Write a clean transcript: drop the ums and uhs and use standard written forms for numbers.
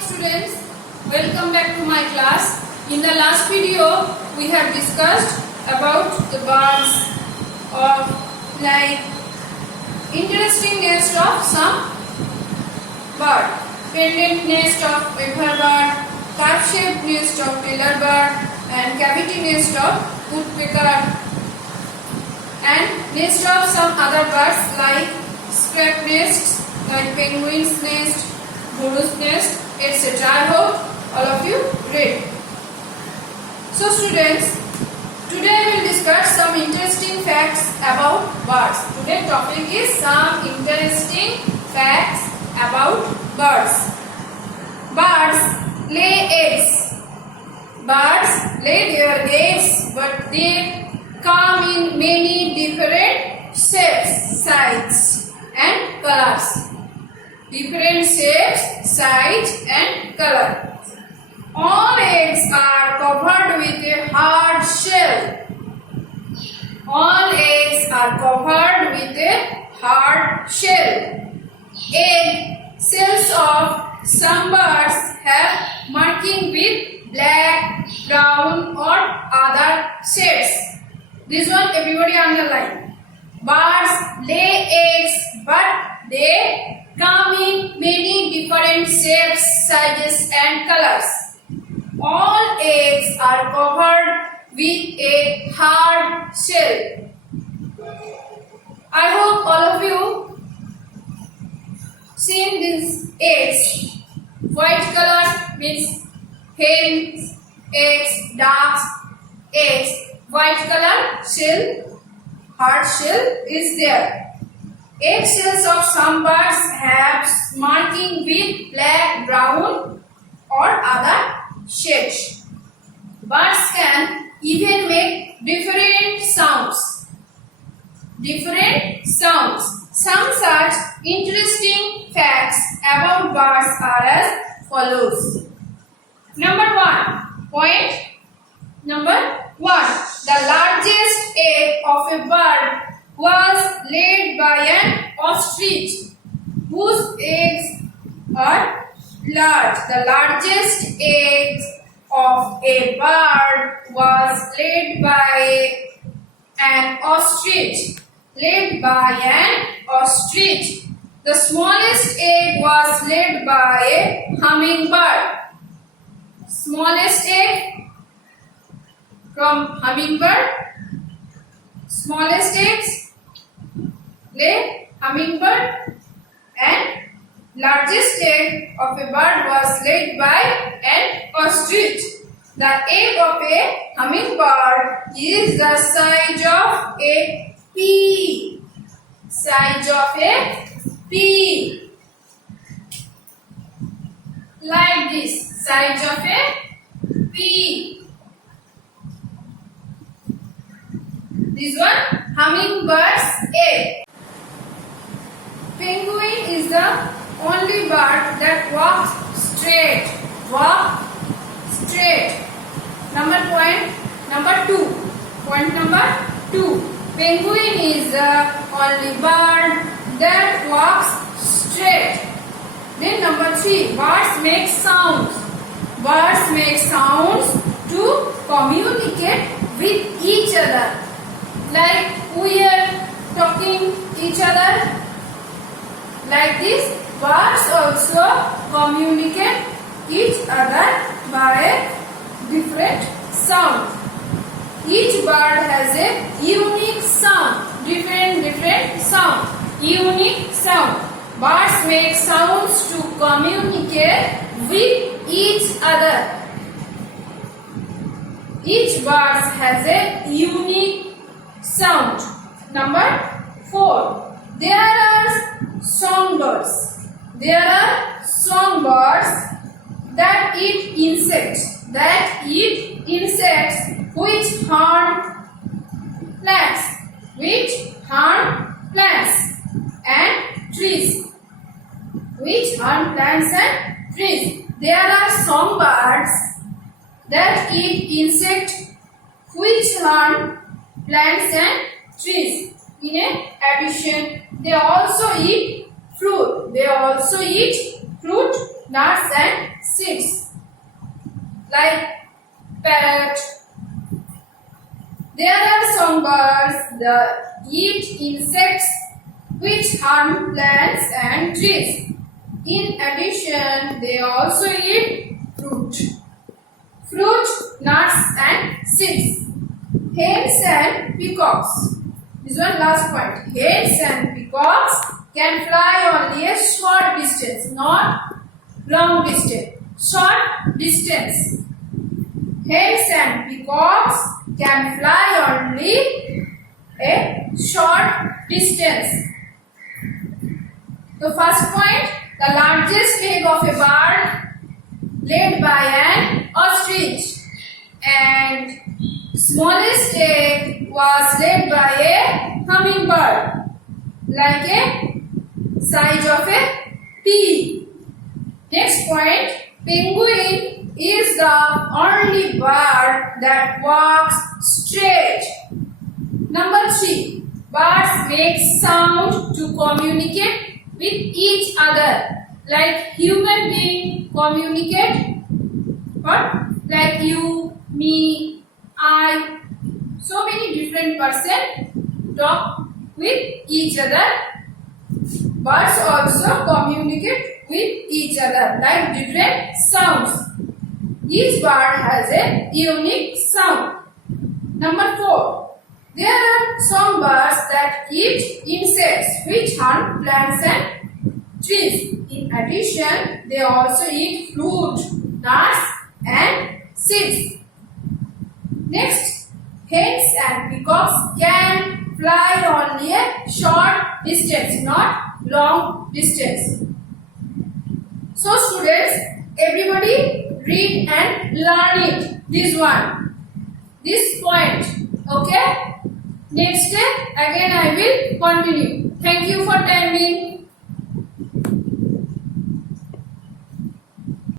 students, welcome back to my class. In the last video we have discussed about the birds of like interesting nest of some bird, pendant nest of weaver bird, cup shaped nest of tailor bird and cavity nest of woodpecker and nest of some other birds like scrap nests like penguin's nest, Guru's nest, etc. I hope all of you read. So students, today we will discuss some interesting facts about birds. Today's topic is some interesting facts about birds. Birds lay eggs. Birds lay their eggs, but they come in many different shapes, sizes and colors. Different shapes, size and color. All eggs are covered with a hard shell. All eggs are covered with a hard shell. Egg cells of some birds have marking with black, brown or other shades. This one everybody underline. Birds lay eggs, but they come in many different shapes, sizes and colors. All eggs are covered with a hard shell. I hope all of you seen these eggs. White color means hens, eggs, ducks, eggs. White color shell, hard shell is there. Egg shells of some birds have marking with black, brown or other shades. Birds can even make different sounds. Some such interesting facts about birds are as follows. Number 1. The largest egg of a bird was laid by an ostrich whose eggs are large. The largest egg of a bird was laid by an ostrich. The smallest egg was laid by a hummingbird. Smallest egg from hummingbird. Smallest eggs lay hummingbird and largest egg of a bird was laid by an ostrich. The egg of a hummingbird is the size of a pea. Like this, size of a pea. This one, hummingbird's egg. Penguin is the only bird that walks straight. Point number 2. Penguin is the only bird that walks straight. Then number 3. Birds make sounds. Birds make sounds to communicate with each other. Like we are talking each other. Like this, birds also communicate each other by a different sound. Each bird has a unique sound, different sound, unique sound. Birds make sounds to communicate with each other. Each bird has a unique sound. Number 4. There are songbirds. That eat insects. Which harm plants and trees. There are songbirds that eat insects which harm plants and trees. In addition, they also eat fruit. nuts and seeds like parrot. There are songbirds that eat insects which harm plants and trees. In addition, they also eat fruit, nuts and seeds. Hens and peacocks. This one last point. Hens and peacocks can fly only a short distance, not long distance. Short distance. Hens and peacocks can fly only a short distance. The first point, the largest egg of a bird laid by an ostrich, and smallest egg was laid by a hummingbird, like a size of a pea. Next point, penguin is the only bird that walks straight. Number 3, birds make sound to communicate with each other, like human beings communicate, but like you, me, I. So many different persons talk with each other. Birds also communicate with each other, like different sounds. Each bird has a unique sound. Number 4, there are some birds that eat insects which harm plants and trees. In addition, they also eat fruit, nuts and seeds. Next, hens and peacocks can fly only a short distance, not long distance. So students, everybody read and learn it. This point. Okay? Next day again I will continue. Thank you for timing.